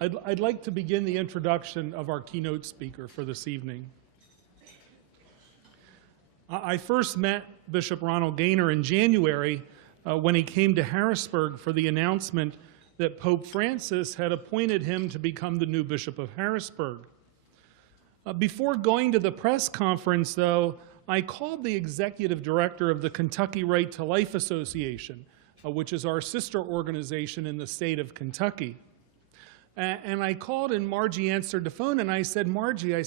I'd like to begin the introduction of our keynote speaker for this evening. I first met Bishop Ronald Gaynor in January when he came to Harrisburg for the announcement that Pope Francis had appointed him to become the new Bishop of Harrisburg. Before going to the press conference, though, I called the executive director of the Kentucky Right to Life Association, which is our sister organization in the state of Kentucky. And I called, and Margie answered the phone, and I said, Margie,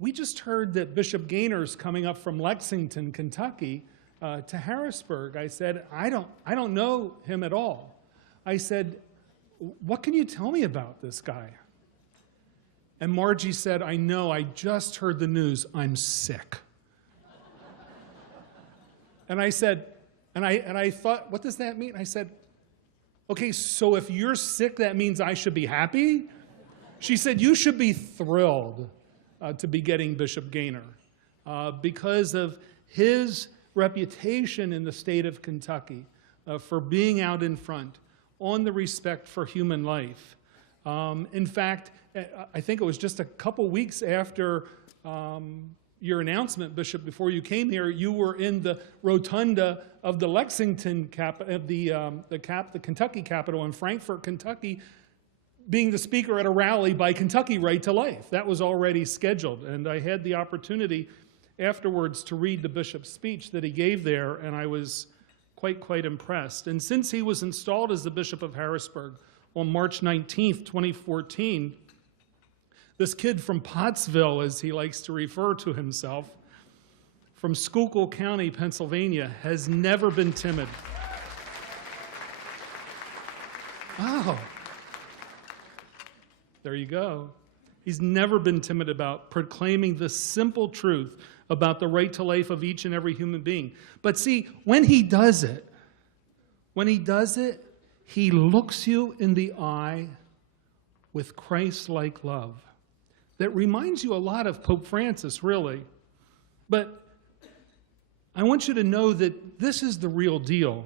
we just heard that Bishop Gaynor's coming up from Lexington, Kentucky, to Harrisburg. I said, I don't know him at all. I said, what can you tell me about this guy? And Margie said, I know, I just heard the news, I'm sick. And I said, and I thought, what does that mean? I said, okay, so if you're sick, that means I should be happy? She said, you should be thrilled to be getting Bishop Gaynor because of his reputation in the state of Kentucky for being out in front on the respect for human life. In fact, I think it was just a couple weeks after your announcement, Bishop, before you came here, you were in the rotunda of the Lexington the Kentucky Capitol in Frankfort, Kentucky, being the speaker at a rally by Kentucky Right to Life. That was already scheduled, and I had the opportunity afterwards to read the bishop's speech that he gave there, and I was quite impressed. And since he was installed as the Bishop of Harrisburg on March 19th, 2014, this kid from Pottsville, as he likes to refer to himself, from Schuylkill County, Pennsylvania, has never been timid. Oh, there you go. He's never been timid about proclaiming the simple truth about the right to life of each and every human being. But see, when he does it, he looks you in the eye with Christ-like love. That reminds you a lot of Pope Francis, really. But I want you to know that this is the real deal.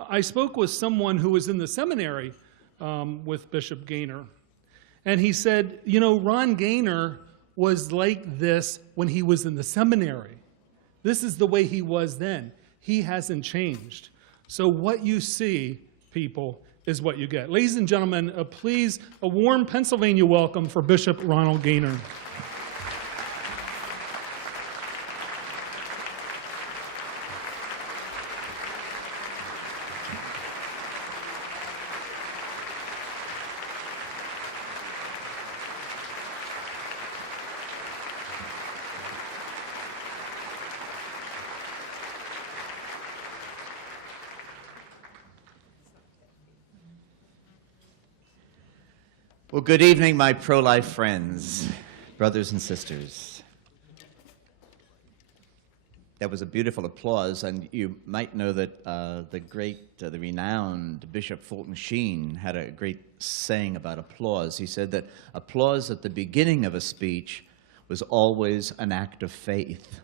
I spoke with someone who was in the seminary with Bishop Gaynor, and he said, you know, Ron Gaynor was like this when he was in the seminary. This is the way he was then. He hasn't changed. So what you see, people, is what you get. Ladies and gentlemen, please, a warm Pennsylvania welcome for Bishop Ronald Gaynor. Well, good evening, my pro-life friends, brothers and sisters. That was a beautiful applause, and you might know that the renowned Bishop Fulton Sheen had a great saying about applause. He said that applause at the beginning of a speech was always an act of faith.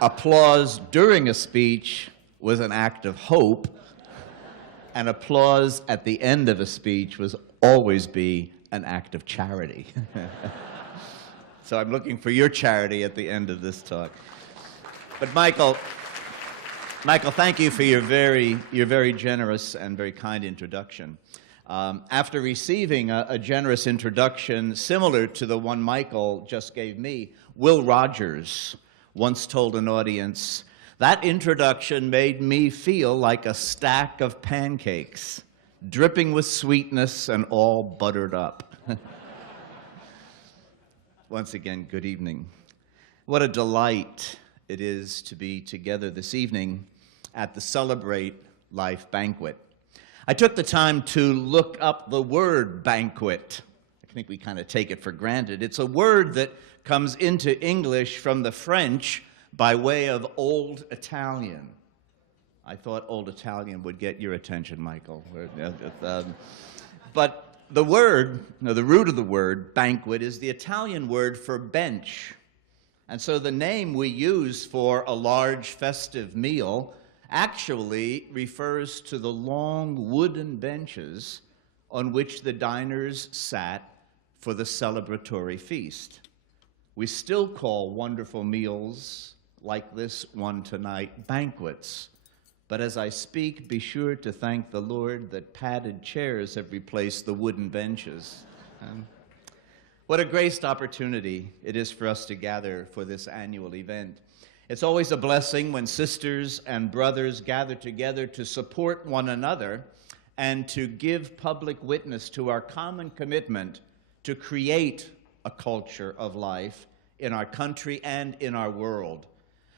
Applause during a speech was an act of hope, and applause at the end of a speech was always be an act of charity. So I'm looking for your charity at the end of this talk. But Michael, thank you for your very generous and very kind introduction. After receiving a generous introduction similar to the one Michael just gave me, Will Rogers once told an audience, "That introduction made me feel like a stack of pancakes, dripping with sweetness and all buttered up." Once again, good evening. What a delight it is to be together this evening at the Celebrate Life Banquet. I took the time to look up the word banquet. I think we kind of take it for granted. It's a word that comes into English from the French by way of Old Italian. I thought Old Italian would get your attention, Michael. But the word, the root of the word, banquet, is the Italian word for bench. And so the name we use for a large festive meal actually refers to the long wooden benches on which the diners sat for the celebratory feast. We still call wonderful meals like this one tonight banquets. But as I speak, be sure to thank the Lord that padded chairs have replaced the wooden benches. What a graced opportunity it is for us to gather for this annual event. It's always a blessing when sisters and brothers gather together to support one another and to give public witness to our common commitment to create a culture of life in our country and in our world.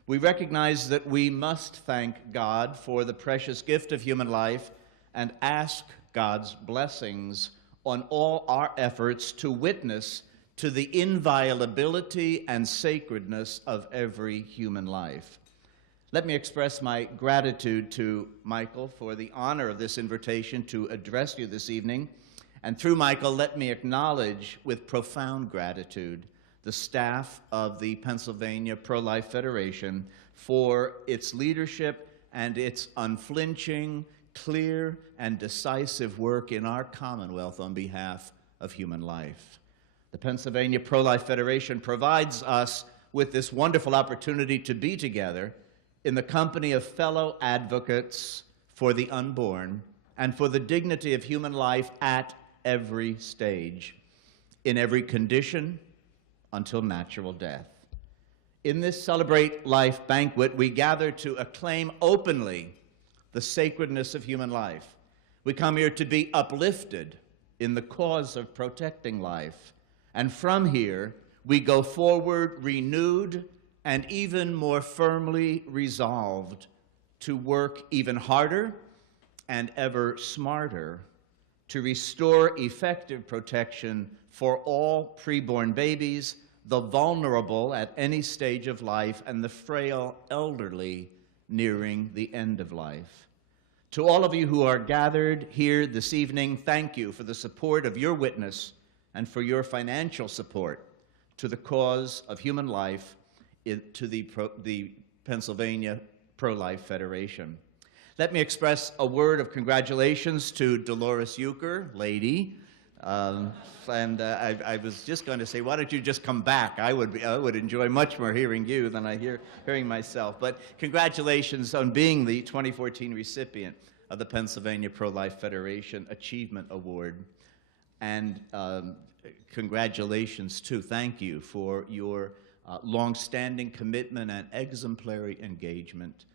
We recognize that we must thank God for the precious gift of human life and ask God's blessings on all our efforts to witness to the inviolability and sacredness of every human life. Let me express my gratitude to Michael for the honor of this invitation to address you this evening. And through Michael, let me acknowledge with profound gratitude the staff of the Pennsylvania Pro-Life Federation for its leadership and its unflinching, clear, and decisive work in our Commonwealth on behalf of human life. The Pennsylvania Pro-Life Federation provides us with this wonderful opportunity to be together in the company of fellow advocates for the unborn and for the dignity of human life at every stage, in every condition, until natural death. In this Celebrate Life Banquet, we gather to acclaim openly the sacredness of human life. We come here to be uplifted in the cause of protecting life. And from here, we go forward renewed and even more firmly resolved to work even harder and ever smarter to restore effective protection for all preborn babies, the vulnerable at any stage of life, and the frail elderly nearing the end of life. To all of you who are gathered here this evening, thank you for the support of your witness and for your financial support to the cause of human life, to the Pennsylvania Pro-Life Federation. Let me express a word of congratulations to Dolores Euchre, lady. I was just going to say, why don't you just come back? I would enjoy much more hearing you than hearing myself. But congratulations on being the 2014 recipient of the Pennsylvania Pro-Life Federation Achievement Award. And congratulations, too. Thank you for your long-standing commitment and exemplary engagement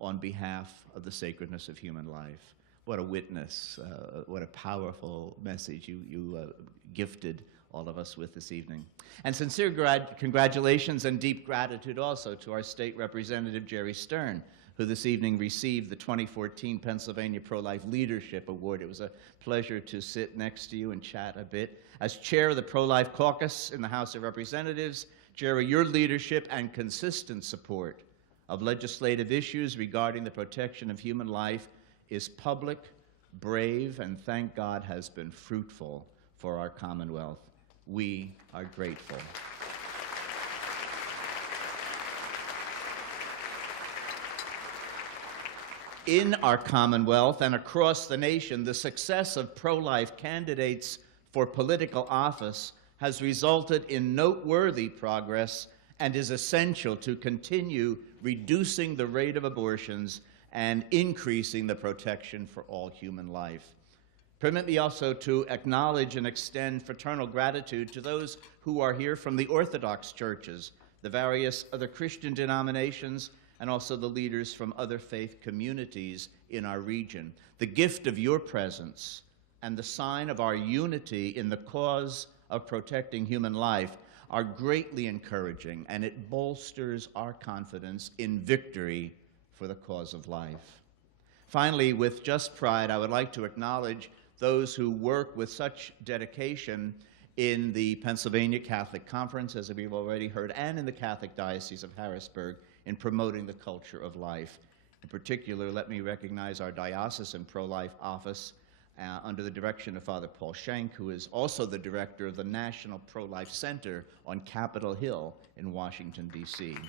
on behalf of the sacredness of human life. What a witness, what a powerful message you gifted all of us with this evening. And sincere congratulations and deep gratitude also to our state representative, Jerry Stern, who this evening received the 2014 Pennsylvania Pro-Life Leadership Award. It was a pleasure to sit next to you and chat a bit. As chair of the Pro-Life Caucus in the House of Representatives, Jerry, your leadership and consistent support of legislative issues regarding the protection of human life is public, brave, and thank God has been fruitful for our Commonwealth. We are grateful. In our Commonwealth and across the nation, the success of pro-life candidates for political office has resulted in noteworthy progress and is essential to continue reducing the rate of abortions and increasing the protection for all human life. Permit me also to acknowledge and extend fraternal gratitude to those who are here from the Orthodox churches, the various other Christian denominations, and also the leaders from other faith communities in our region. The gift of your presence and the sign of our unity in the cause of protecting human life are greatly encouraging, and it bolsters our confidence in victory for the cause of life. Finally, with just pride, I would like to acknowledge those who work with such dedication in the Pennsylvania Catholic Conference, as we've already heard, and in the Catholic Diocese of Harrisburg in promoting the culture of life. In particular, let me recognize our diocesan pro-life office under the direction of Father Paul Schenk, who is also the director of the National Pro-Life Center on Capitol Hill in Washington, D.C. . '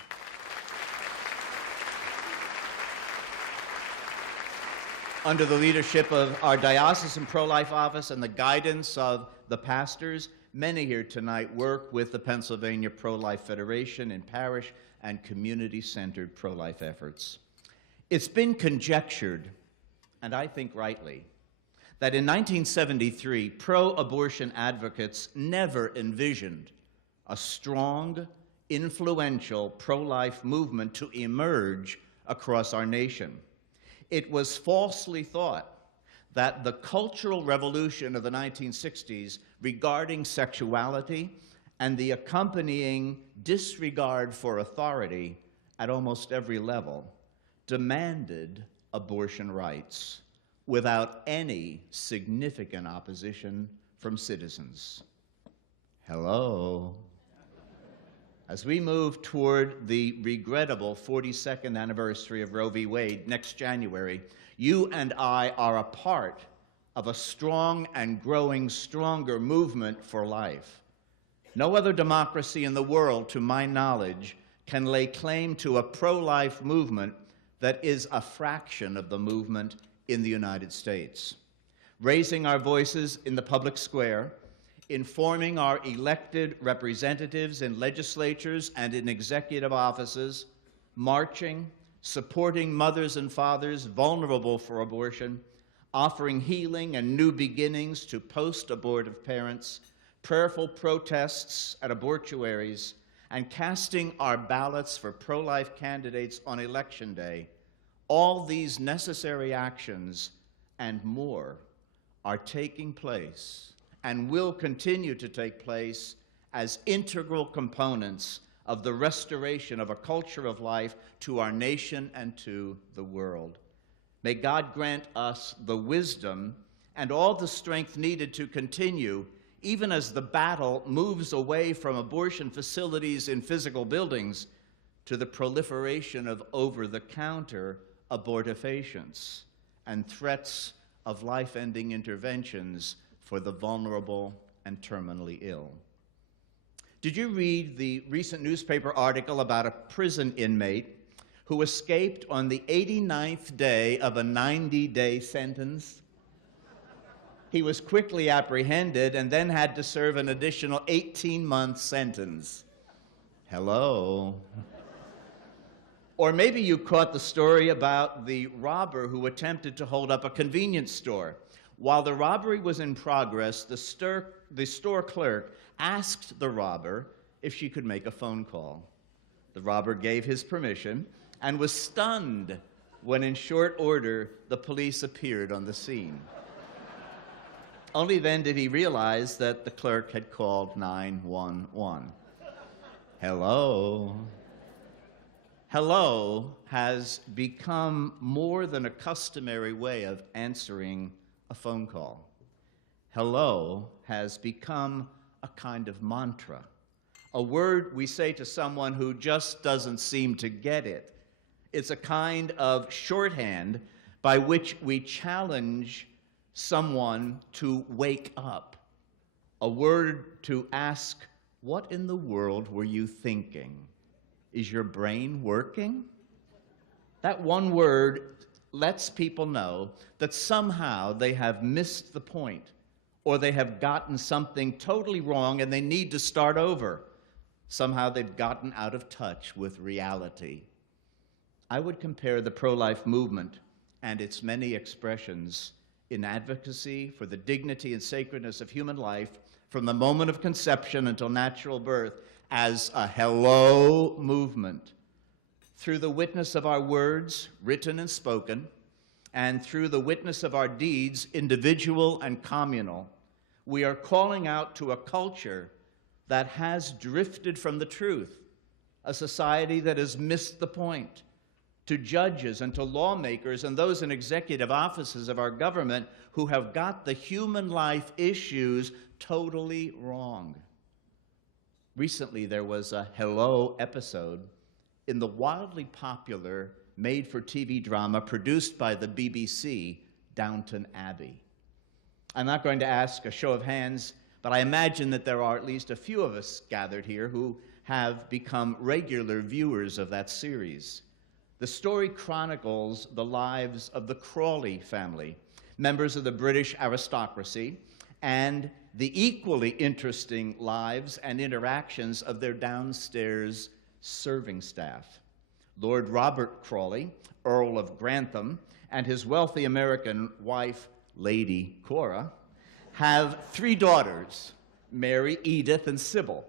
Under the leadership of our diocesan pro-life office and the guidance of the pastors, many here tonight work with the Pennsylvania Pro-Life Federation in parish and community-centered pro-life efforts. It's been conjectured, and I think rightly, that in 1973, pro-abortion advocates never envisioned a strong, influential pro-life movement to emerge across our nation. It was falsely thought that the cultural revolution of the 1960s regarding sexuality and the accompanying disregard for authority at almost every level demanded abortion rights without any significant opposition from citizens. Hello. As we move toward the regrettable 42nd anniversary of Roe v. Wade next January, you and I are a part of a strong and growing stronger movement for life. No other democracy in the world, to my knowledge, can lay claim to a pro-life movement that is a fraction of the movement in the United States. Raising our voices in the public square, informing our elected representatives in legislatures and in executive offices, marching, supporting mothers and fathers vulnerable for abortion, offering healing and new beginnings to post-abortive parents, prayerful protests at abortuaries, and casting our ballots for pro-life candidates on Election Day, all these necessary actions and more are taking place and will continue to take place as integral components of the restoration of a culture of life to our nation and to the world. May God grant us the wisdom and all the strength needed to continue, even as the battle moves away from abortion facilities in physical buildings to the proliferation of over-the-counter abortifacients and threats of life-ending interventions for the vulnerable and terminally ill. Did you read the recent newspaper article about a prison inmate who escaped on the 89th day of a 90-day sentence? He was quickly apprehended and then had to serve an additional 18-month sentence. Hello. Or maybe you caught the story about the robber who attempted to hold up a convenience store. While the robbery was in progress, the store clerk asked the robber if she could make a phone call. The robber gave his permission and was stunned when, in short order, the police appeared on the scene. Only then did he realize that the clerk had called 911. Hello. Hello has become more than a customary way of answering a phone call. Hello has become a kind of mantra, a word we say to someone who just doesn't seem to get it. It's a kind of shorthand by which we challenge someone to wake up, a word to ask, what in the world were you thinking? Is your brain working? That one word lets people know that somehow they have missed the point, or they have gotten something totally wrong and they need to start over. Somehow they've gotten out of touch with reality. I would compare the pro-life movement and its many expressions in advocacy for the dignity and sacredness of human life from the moment of conception until natural birth as a hello movement. Through the witness of our words, written and spoken, and through the witness of our deeds, individual and communal, we are calling out to a culture that has drifted from the truth, a society that has missed the point, to judges and to lawmakers and those in executive offices of our government who have got the human life issues totally wrong. Recently, there was a hello episode in the wildly popular made-for-TV drama produced by the BBC, Downton Abbey. I'm not going to ask a show of hands, but I imagine that there are at least a few of us gathered here who have become regular viewers of that series. The story chronicles the lives of the Crawley family, members of the British aristocracy, and the equally interesting lives and interactions of their downstairs serving staff. Lord Robert Crawley, Earl of Grantham, and his wealthy American wife, Lady Cora, have 3 daughters, Mary, Edith, and Sybil.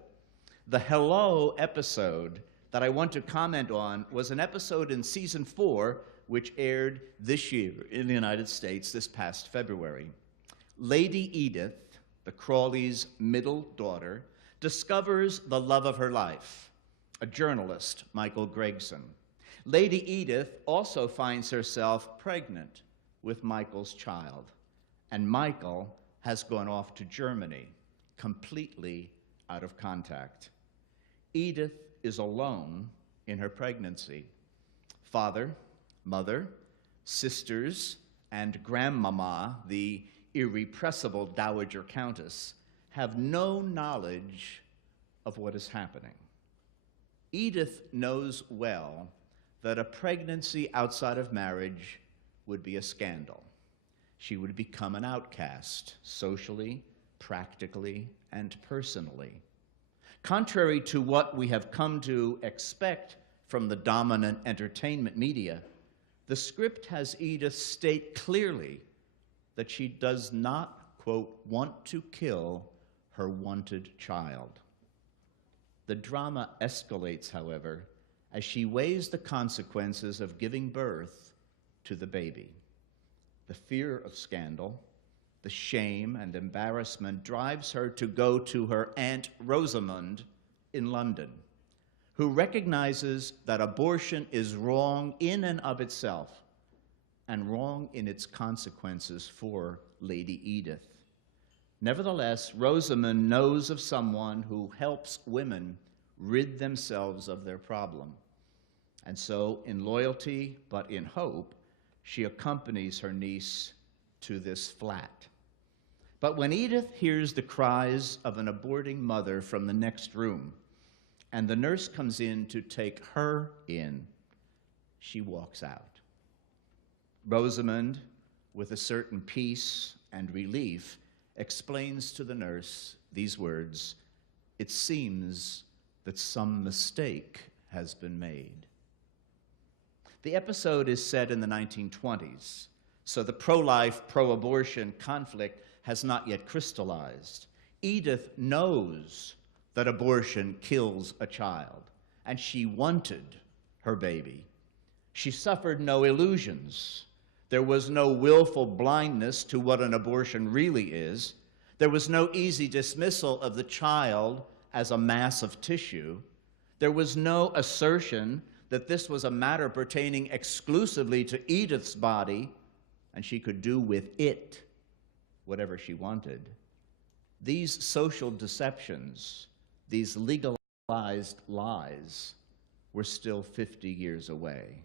The Hello episode that I want to comment on was an episode in season 4, which aired this year in the United States this past February. Lady Edith, the Crawleys' middle daughter, discovers the love of her life, a journalist, Michael Gregson. Lady Edith also finds herself pregnant with Michael's child, and Michael has gone off to Germany, completely out of contact. Edith is alone in her pregnancy. Father, mother, sisters, and grandmama, the irrepressible Dowager Countess, have no knowledge of what is happening. Edith knows well that a pregnancy outside of marriage would be a scandal. She would become an outcast, socially, practically, and personally. Contrary to what we have come to expect from the dominant entertainment media, the script has Edith state clearly that she does not, quote, want to kill her wanted child. The drama escalates, however, as she weighs the consequences of giving birth to the baby. The fear of scandal, the shame and embarrassment drives her to go to her Aunt Rosamond in London, who recognizes that abortion is wrong in and of itself and wrong in its consequences for Lady Edith. Nevertheless, Rosamond knows of someone who helps women rid themselves of their problem. And so, in loyalty but in hope, she accompanies her niece to this flat. But when Edith hears the cries of an aborting mother from the next room, and the nurse comes in to take her in, she walks out. Rosamond, with a certain peace and relief, explains to the nurse these words, "It seems that some mistake has been made." The episode is set in the 1920s, so the pro-life, pro-abortion conflict has not yet crystallized. Edith knows that abortion kills a child, and she wanted her baby. She suffered no illusions. There was no willful blindness to what an abortion really is. There was no easy dismissal of the child as a mass of tissue. There was no assertion that this was a matter pertaining exclusively to Edith's body, and she could do with it whatever she wanted. These social deceptions, these legalized lies, were still 50 years away.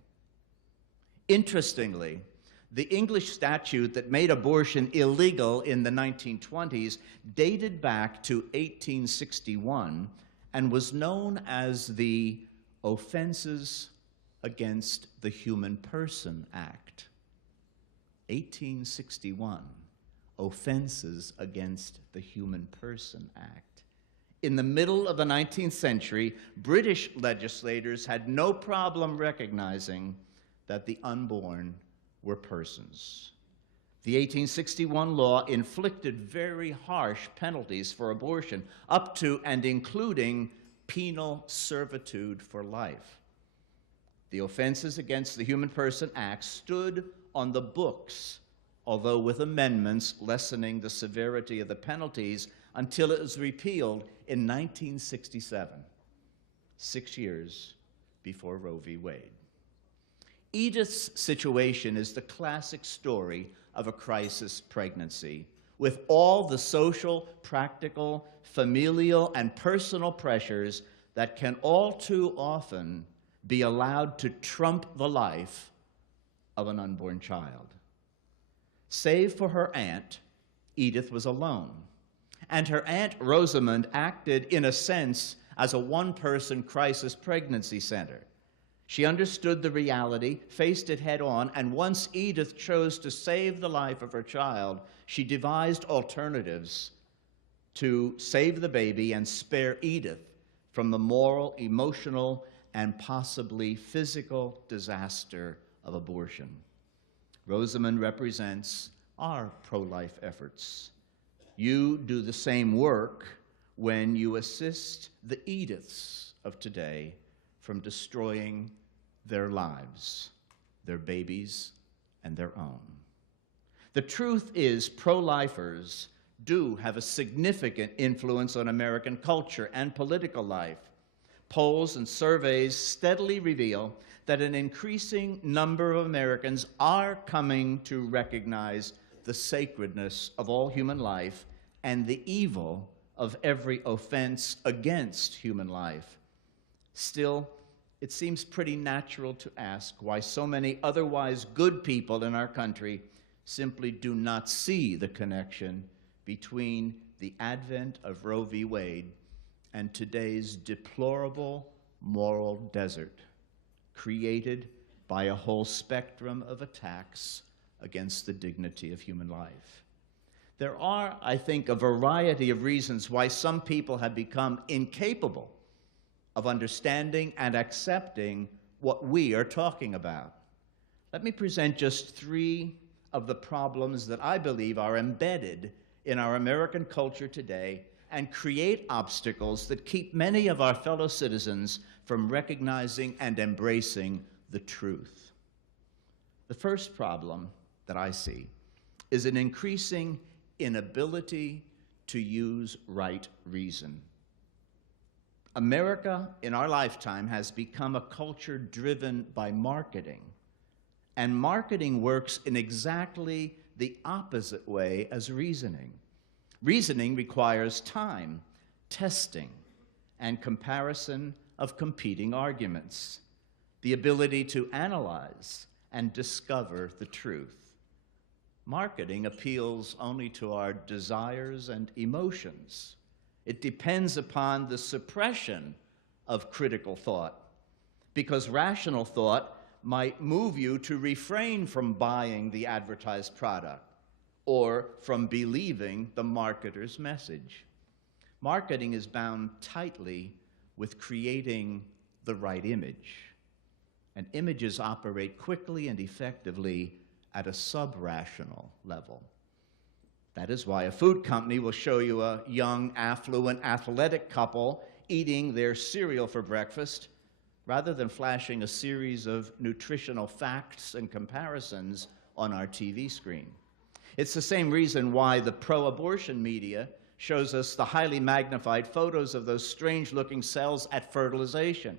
Interestingly, the English statute that made abortion illegal in the 1920s dated back to 1861 and was known as the Offenses Against the Human Person Act. 1861, Offenses Against the Human Person Act. In the middle of the 19th century, British legislators had no problem recognizing that the unborn were persons. The 1861 law inflicted very harsh penalties for abortion, up to and including penal servitude for life. The Offenses Against the Human Person Act stood on the books, although with amendments lessening the severity of the penalties until it was repealed in 1967, 6 years before Roe v. Wade. Edith's situation is the classic story of a crisis pregnancy, with all the social, practical, familial, and personal pressures that can all too often be allowed to trump the life of an unborn child. Save for her aunt, Edith was alone, and her Aunt Rosamond acted, in a sense, as a one-person crisis pregnancy center. She understood the reality, faced it head on, and once Edith chose to save the life of her child, she devised alternatives to save the baby and spare Edith from the moral, emotional, and possibly physical disaster of abortion. Rosamond represents our pro-life efforts. You do the same work when you assist the Ediths of today from destroying their lives, their babies, and their own. The truth is, pro-lifers do have a significant influence on American culture and political life. Polls and surveys steadily reveal that an increasing number of Americans are coming to recognize the sacredness of all human life and the evil of every offense against human life. Still, it seems pretty natural to ask why so many otherwise good people in our country simply do not see the connection between the advent of Roe v. Wade and today's deplorable moral desert created by a whole spectrum of attacks against the dignity of human life. There are, I think, a variety of reasons why some people have become incapable of understanding and accepting what we are talking about. Let me present just three of the problems that I believe are embedded in our American culture today and create obstacles that keep many of our fellow citizens from recognizing and embracing the truth. The first problem that I see is an increasing inability to use right reason. America, in our lifetime, has become a culture driven by marketing, and marketing works in exactly the opposite way as reasoning. Reasoning requires time, testing, and comparison of competing arguments, the ability to analyze and discover the truth. Marketing appeals only to our desires and emotions. It depends upon the suppression of critical thought, because rational thought might move you to refrain from buying the advertised product or from believing the marketer's message. Marketing is bound tightly with creating the right image, and images operate quickly and effectively at a sub-rational level. That is why a food company will show you a young, affluent, athletic couple eating their cereal for breakfast, rather than flashing a series of nutritional facts and comparisons on our TV screen. It's the same reason why the pro-abortion media shows us the highly magnified photos of those strange-looking cells at fertilization.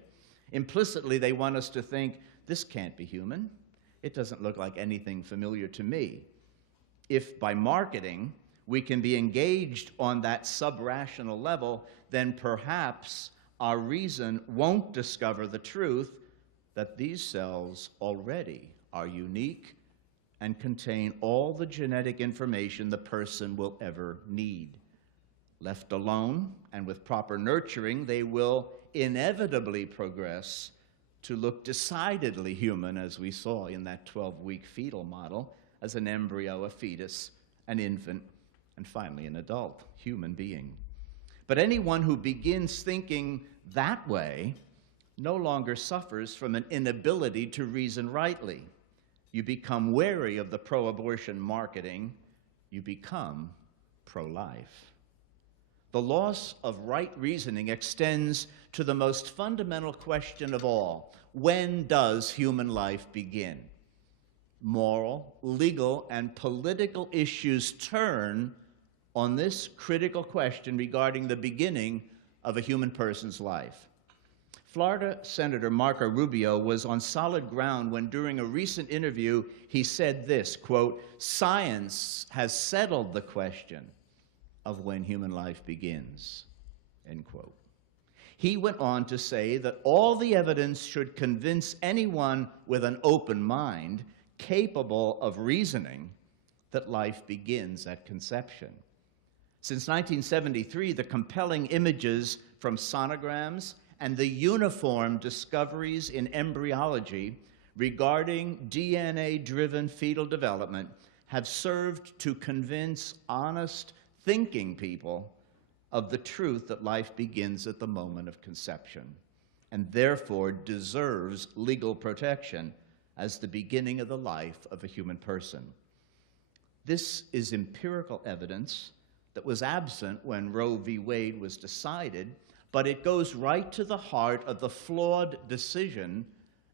Implicitly, they want us to think, this can't be human. It doesn't look like anything familiar to me. If by marketing we can be engaged on that sub-rational level, then perhaps our reason won't discover the truth that these cells already are unique and contain all the genetic information the person will ever need. Left alone and with proper nurturing, they will inevitably progress to look decidedly human, as we saw in that 12-week fetal model, as an embryo, a fetus, an infant, and finally an adult human being. But anyone who begins thinking that way no longer suffers from an inability to reason rightly. You become wary of the pro-abortion marketing. You become pro-life. The loss of right reasoning extends to the most fundamental question of all. When does human life begin? Moral, legal, and political issues turn on this critical question regarding the beginning of a human person's life. Florida Senator Marco Rubio was on solid ground when, during a recent interview, he said this, quote, "Science has settled the question of when human life begins," end quote. He went on to say that all the evidence should convince anyone with an open mind capable of reasoning that life begins at conception. Since 1973, the compelling images from sonograms and the uniform discoveries in embryology regarding DNA-driven fetal development have served to convince honest, thinking people of the truth that life begins at the moment of conception, and therefore deserves legal protection as the beginning of the life of a human person. This is empirical evidence that was absent when Roe v. Wade was decided, but it goes right to the heart of the flawed decision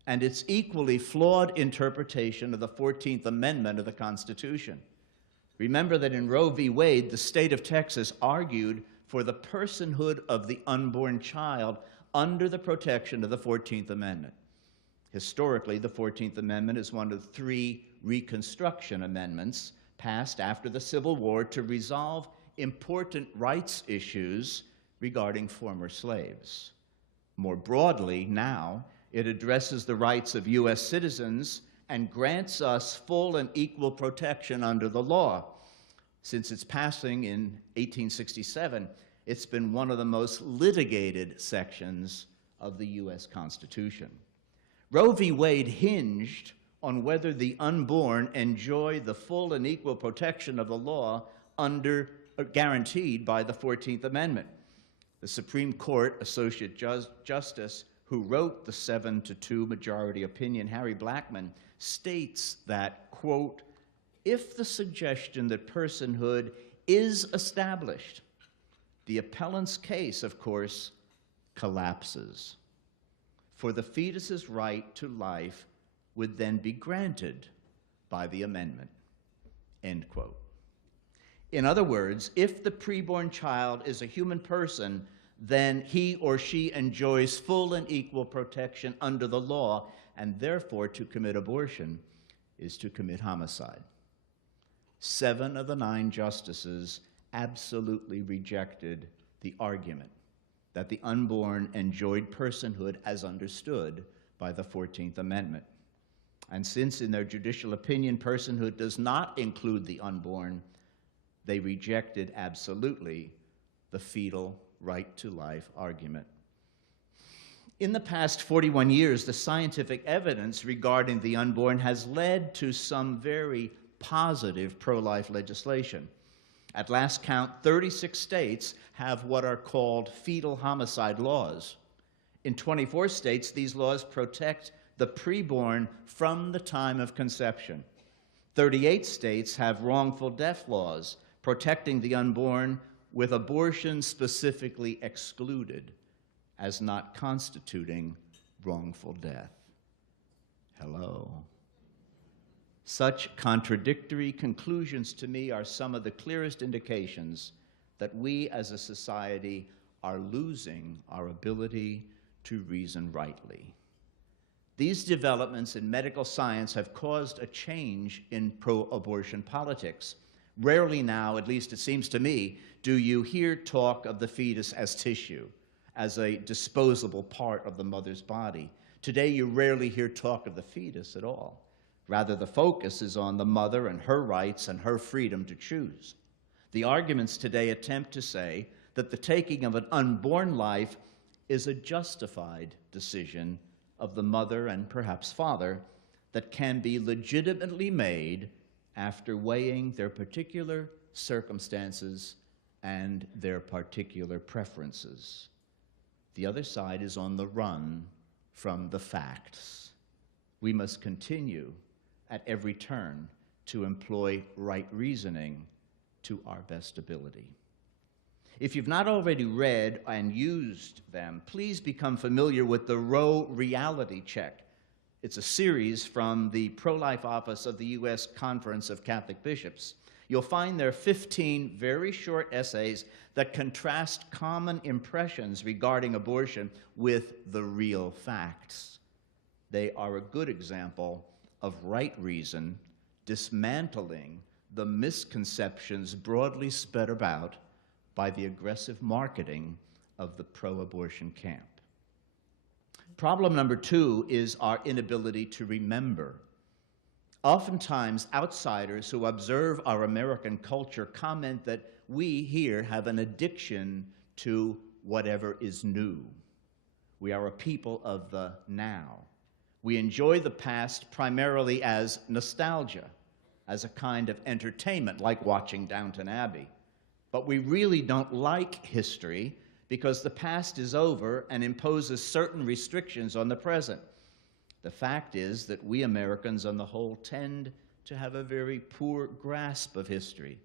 and its equally flawed interpretation of the 14th Amendment of the Constitution. Remember that in Roe v. Wade, the state of Texas argued for the personhood of the unborn child under the protection of the 14th Amendment. Historically, the 14th Amendment is one of 3 Reconstruction amendments passed after the Civil War to resolve important rights issues regarding former slaves. More broadly, now, it addresses the rights of U.S. citizens and grants us full and equal protection under the law. Since its passing in 1867, it's been one of the most litigated sections of the U.S. Constitution. Roe v. Wade hinged on whether the unborn enjoy the full and equal protection of the law guaranteed by the 14th Amendment. The Supreme Court Associate Justice who wrote the 7-2 majority opinion, Harry Blackmun, states that, quote, if the suggestion that personhood is established, the appellant's case, of course, collapses. For the fetus's right to life would then be granted by the amendment, end quote. In other words, if the preborn child is a human person, then he or she enjoys full and equal protection under the law, and therefore to commit abortion is to commit homicide. 7 of the 9 justices absolutely rejected the argument that the unborn enjoyed personhood as understood by the 14th Amendment. And since in their judicial opinion personhood does not include the unborn, they rejected absolutely the fetal right to life argument. In the past 41 years, the scientific evidence regarding the unborn has led to some very positive pro-life legislation. At last count, 36 states have what are called fetal homicide laws. In 24 states, these laws protect the preborn from the time of conception. 38 states have wrongful death laws protecting the unborn, with abortion specifically excluded as not constituting wrongful death. Hello. Such contradictory conclusions to me are some of the clearest indications that we as a society are losing our ability to reason rightly. These developments in medical science have caused a change in pro-abortion politics. Rarely now, at least it seems to me, do you hear talk of the fetus as tissue, as a disposable part of the mother's body. Today, you rarely hear talk of the fetus at all. Rather, the focus is on the mother and her rights and her freedom to choose. The arguments today attempt to say that the taking of an unborn life is a justified decision of the mother and perhaps father that can be legitimately made after weighing their particular circumstances and their particular preferences. The other side is on the run from the facts. We must continue at every turn to employ right reasoning to our best ability. If you've not already read and used them, please become familiar with the Roe Reality Check. It's a series from the Pro-Life Office of the U.S. Conference of Catholic Bishops. You'll find there 15 very short essays that contrast common impressions regarding abortion with the real facts. They are a good example of right reason dismantling the misconceptions broadly spread about by the aggressive marketing of the pro-abortion camp. Problem number 2 is our inability to remember. Oftentimes, outsiders who observe our American culture comment that we here have an addiction to whatever is new. We are a people of the now. We enjoy the past primarily as nostalgia, as a kind of entertainment, like watching Downton Abbey. But we really don't like history because the past is over and imposes certain restrictions on the present. The fact is that we Americans on the whole tend to have a very poor grasp of history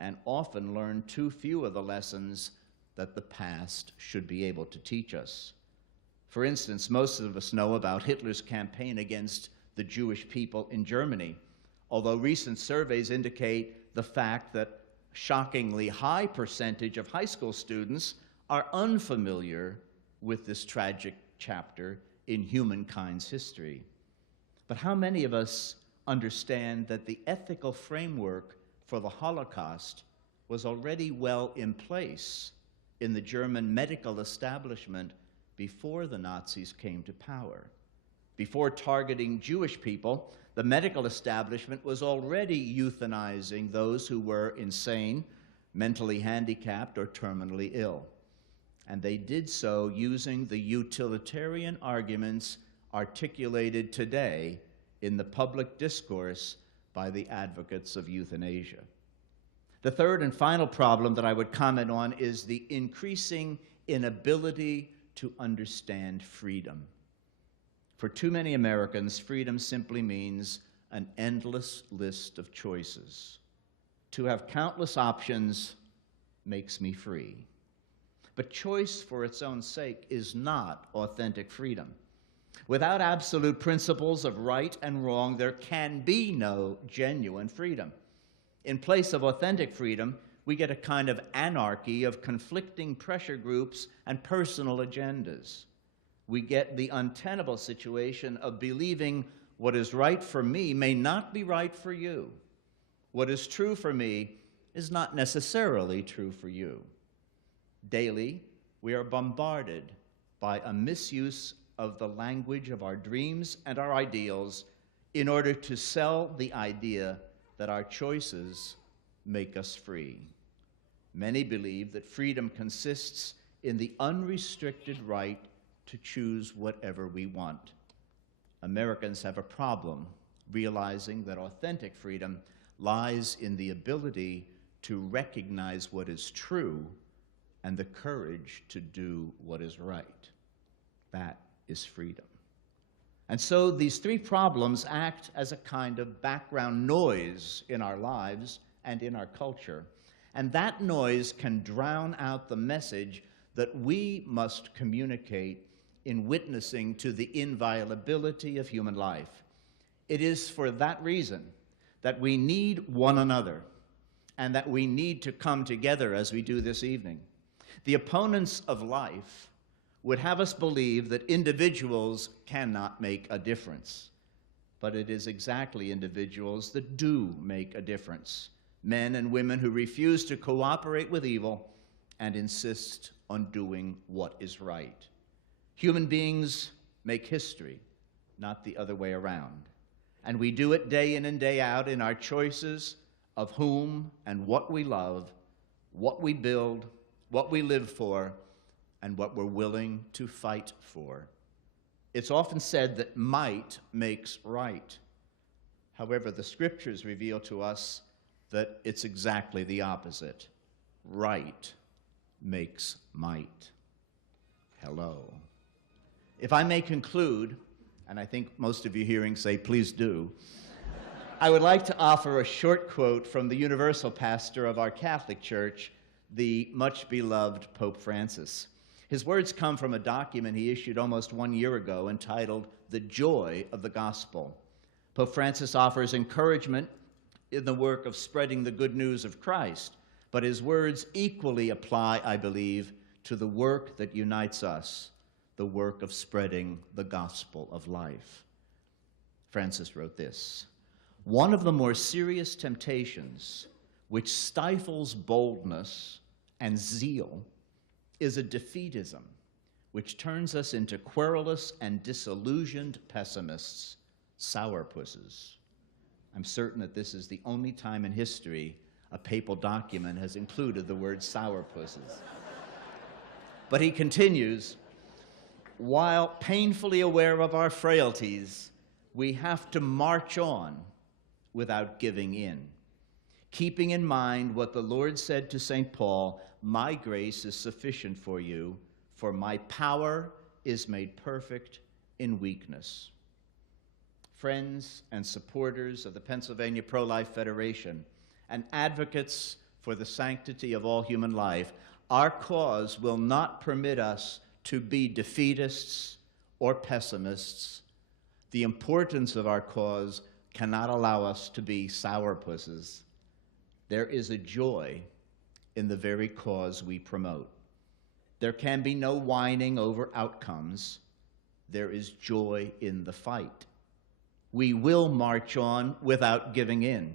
and often learn too few of the lessons that the past should be able to teach us. For instance, most of us know about Hitler's campaign against the Jewish people in Germany, although recent surveys indicate the fact that a shockingly high percentage of high school students are unfamiliar with this tragic chapter in humankind's history. But how many of us understand that the ethical framework for the Holocaust was already well in place in the German medical establishment before the Nazis came to power? Before targeting Jewish people, the medical establishment was already euthanizing those who were insane, mentally handicapped, or terminally ill. And they did so using the utilitarian arguments articulated today in the public discourse by the advocates of euthanasia. The third and final problem that I would comment on is the increasing inability to understand freedom. For too many Americans, freedom simply means an endless list of choices. To have countless options makes me free. But choice for its own sake is not authentic freedom. Without absolute principles of right and wrong, there can be no genuine freedom. In place of authentic freedom, we get a kind of anarchy of conflicting pressure groups and personal agendas. We get the untenable situation of believing what is right for me may not be right for you. What is true for me is not necessarily true for you. Daily, we are bombarded by a misuse of the language of our dreams and our ideals in order to sell the idea that our choices make us free. Many believe that freedom consists in the unrestricted right to choose whatever we want. Americans have a problem realizing that authentic freedom lies in the ability to recognize what is true and the courage to do what is right. That is freedom. And so these three problems act as a kind of background noise in our lives and in our culture. And that noise can drown out the message that we must communicate in witnessing to the inviolability of human life. It is for that reason that we need one another and that we need to come together as we do this evening. The opponents of life would have us believe that individuals cannot make a difference. But it is exactly individuals that do make a difference. Men and women who refuse to cooperate with evil and insist on doing what is right. Human beings make history, not the other way around. And we do it day in and day out in our choices of whom and what we love, what we build, what we live for, and what we're willing to fight for. It's often said that might makes right. However, the scriptures reveal to us that it's exactly the opposite. Right makes might. Hello. If I may conclude, and I think most of you hearing say, please do, I would like to offer a short quote from the universal pastor of our Catholic Church, the much-beloved Pope Francis. His words come from a document he issued almost 1 year ago entitled, The Joy of the Gospel. Pope Francis offers encouragement in the work of spreading the good news of Christ, but his words equally apply, I believe, to the work that unites us, the work of spreading the gospel of life. Francis wrote this: "One of the more serious temptations which stifles boldness and zeal is a defeatism which turns us into querulous and disillusioned pessimists, sourpusses." I'm certain that this is the only time in history a papal document has included the word sourpusses. But he continues, while painfully aware of our frailties, we have to march on without giving in, keeping in mind what the Lord said to St. Paul, "My grace is sufficient for you, for my power is made perfect in weakness." Friends and supporters of the Pennsylvania Pro-Life Federation and advocates for the sanctity of all human life, our cause will not permit us to be defeatists or pessimists. The importance of our cause cannot allow us to be sourpusses. There is a joy in the very cause we promote. There can be no whining over outcomes. There is joy in the fight. We will march on without giving in,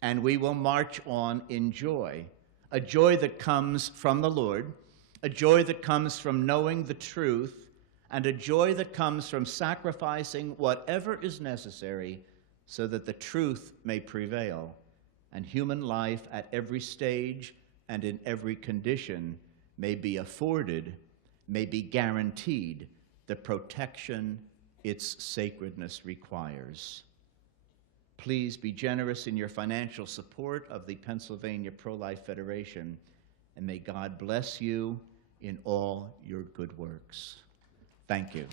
and we will march on in joy, a joy that comes from the Lord, a joy that comes from knowing the truth, and a joy that comes from sacrificing whatever is necessary so that the truth may prevail, and human life at every stage and in every condition may be afforded, may be guaranteed the protection its sacredness requires. Please be generous in your financial support of the Pennsylvania Pro-Life Federation, and may God bless you in all your good works. Thank you.